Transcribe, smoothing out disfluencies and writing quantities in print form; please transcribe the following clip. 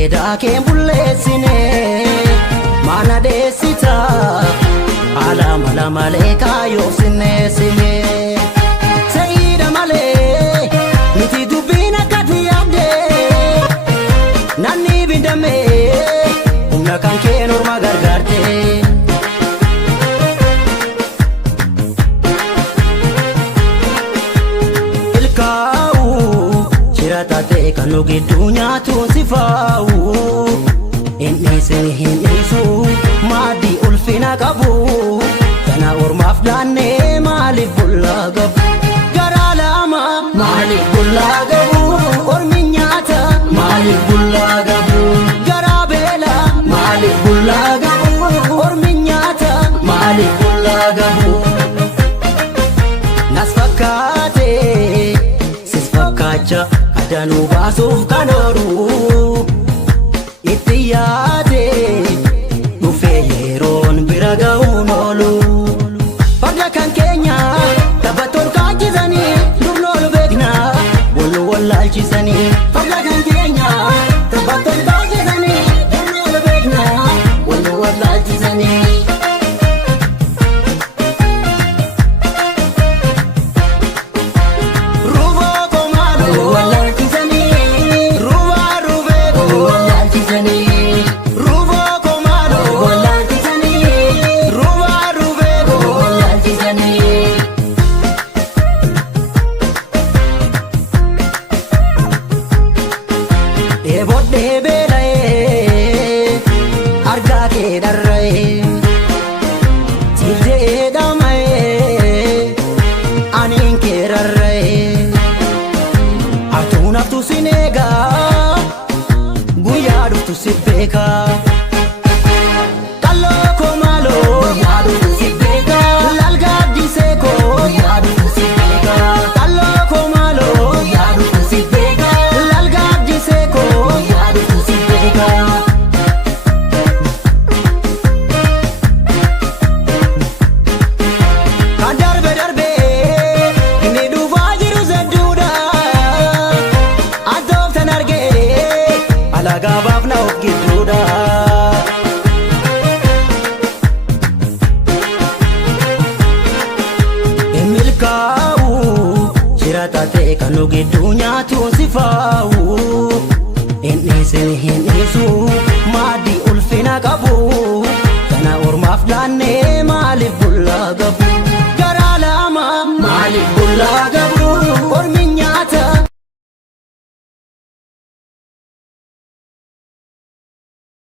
Edake bulesine mana desita ala mala maleka yosine sine sayida male miti dubina katiyade nani bindame umna kanke norma gargarte tate kanu gidunya tu sifau inni senisu madi ulfina kabu kana ormaf danne malif bullagab garalama malif bullagabu orminyata malif bullagabu garabela malif bullagabu orminyata malif bullagabu nasfakate sisfakacha danu basuf kanoru itiyade nufe yeron biragaunolu parla kan kenya tabator kajizani dubnol begna bolu wallal chisani parla kan kenya tabator kajizani dubnol begna bolu wallal chisani Sibeka kallo komalo yadu sibeka lalga diseko yadu sibeka kallo komalo yadu sibeka lalga diseko yadu sibeka kadarbe darbe ine du fajiru zaduda adof tanarge alaga bafna giduda emilkau chiratate kanu gidunya tu sifau enisu madi ulfina kabu kana ormaf danne